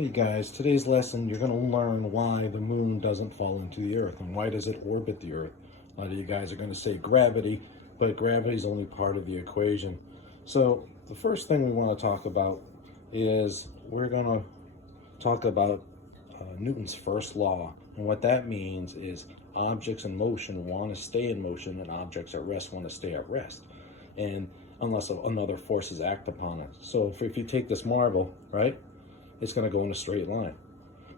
Hey guys, today's lesson you're going to learn why the moon doesn't fall into the earth and why does it orbit the earth. A lot of you guys are going to say gravity, but gravity is only part of the equation. So the first thing we want to talk about is we're going to talk about Newton's first law. And what that means is objects in motion want to stay in motion and objects at rest want to stay at rest. And unless another forces act upon it. So if you take this marble, right? It's going to go in a straight line.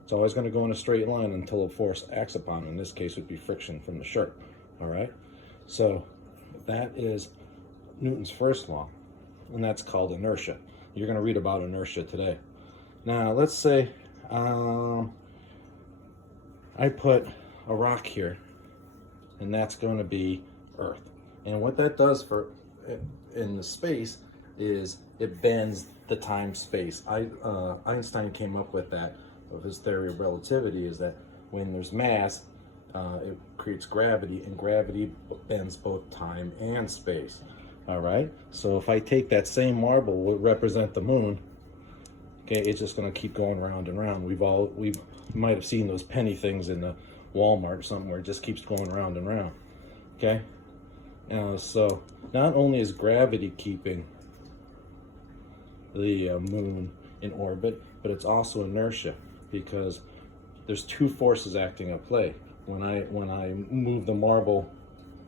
It's always going to go in a straight line until a force acts upon it. In this case, it would be friction from the shirt. All right? So that is Newton's first law, and that's called inertia. You're going to read about inertia today. Now, let's say I put a rock here, and that's going to be Earth. And what that does for in the space is it bends the time-space. Einstein came up with that, of his theory of relativity, is that when there's mass, it creates gravity, and gravity bends both time and space. All right? So if I take that same marble, would represent the moon, okay, it's just going to keep going round and round. We might have seen those penny things in the Walmart or something where it just keeps going round and round. Okay? So not only is gravity keeping the moon in orbit, but it's also inertia, because there's two forces acting at play. When I move the marble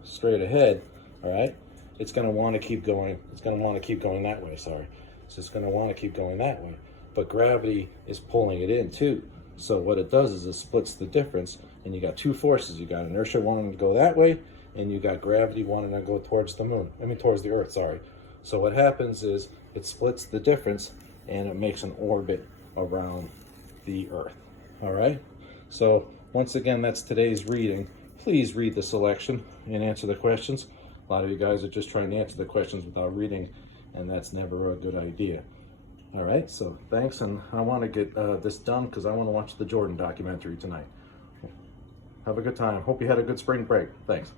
straight ahead, all right, it's going to want to keep going. It's going to want to keep going that way. Sorry, so it's going to want to keep going that way. But gravity is pulling it in too. So what it does is it splits the difference, and you got two forces. You got inertia wanting to go that way, and you got gravity wanting to go towards the moon. Towards the Earth. Sorry. So what happens is it splits the difference and it makes an orbit around the Earth. All right? So once again, that's today's reading. Please read the selection and answer the questions. A lot of you guys are just trying to answer the questions without reading, and that's never a good idea. All right, so thanks, and I want to get this done because I want to watch the Jordan documentary tonight. Have a good time. Hope you had a good spring break. Thanks.